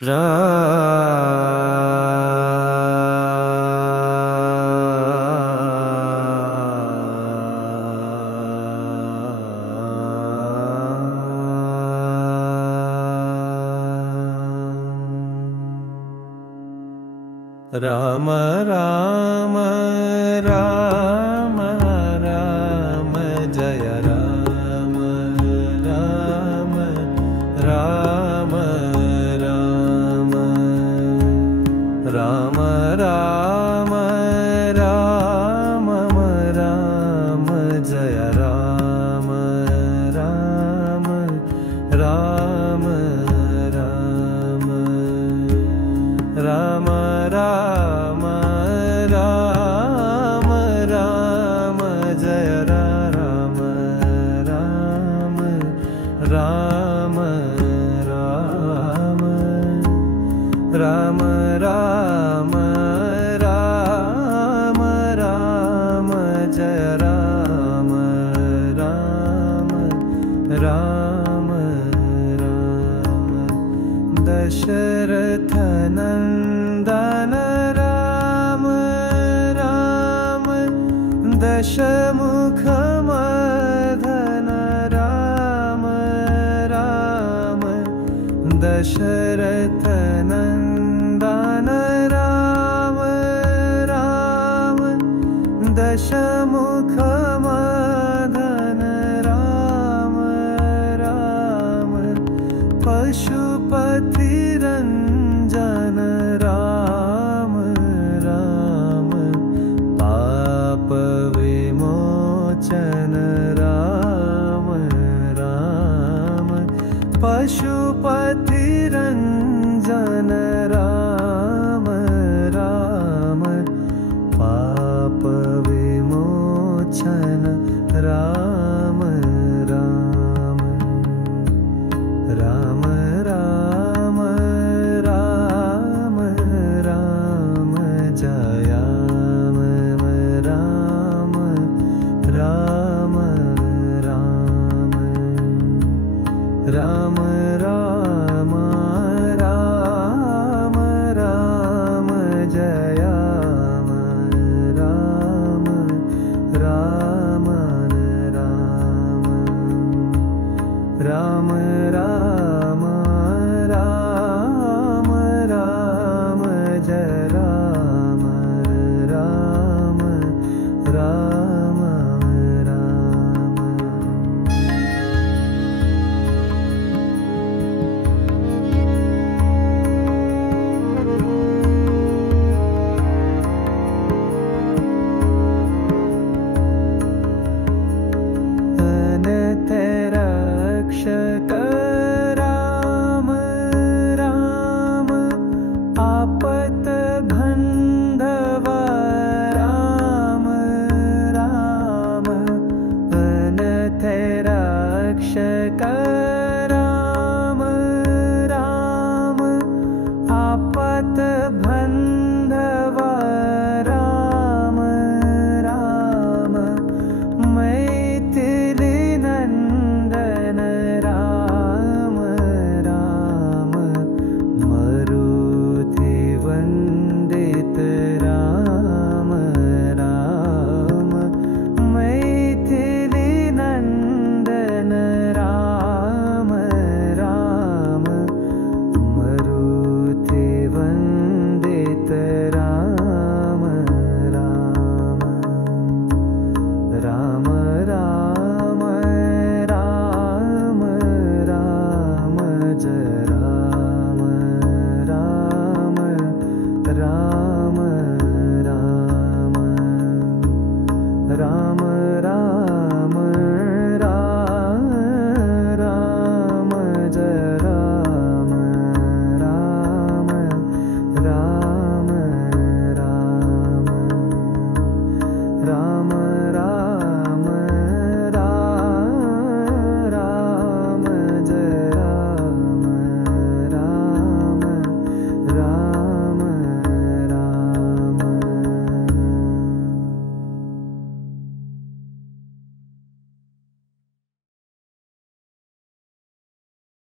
राम राम राम राम जय राम राम राम राम राम राम राम राम जय राम राम राम राम राम राम राम राम जय राम राम राम राम राम राम राम राम जय राम राम राम राम दशरथ नंदन राम राम दशमुख मदन राम राम दशरथ नंदन राम राम दशमुख मदन राम राम पशुपति रंजन राम राम पाप विमोचन राम राम पशुपति रंजन राम राम पाप विमोचन राम राम राम राम राम राम जय राम राम राम राम राम राम राम जय राम राम राम राम राम राम जय राम राम राम राम अनंत रक्षक राम राम आपत बंधव राम राम अनंत रक्षक राम राम आपत बंधव राम राम मैथिली नंदन राम राम मरुति वंदित राम राम मैथिली नंदन राम राम मरुति वंदित राम राम राम राम राम राम जय राम राम राम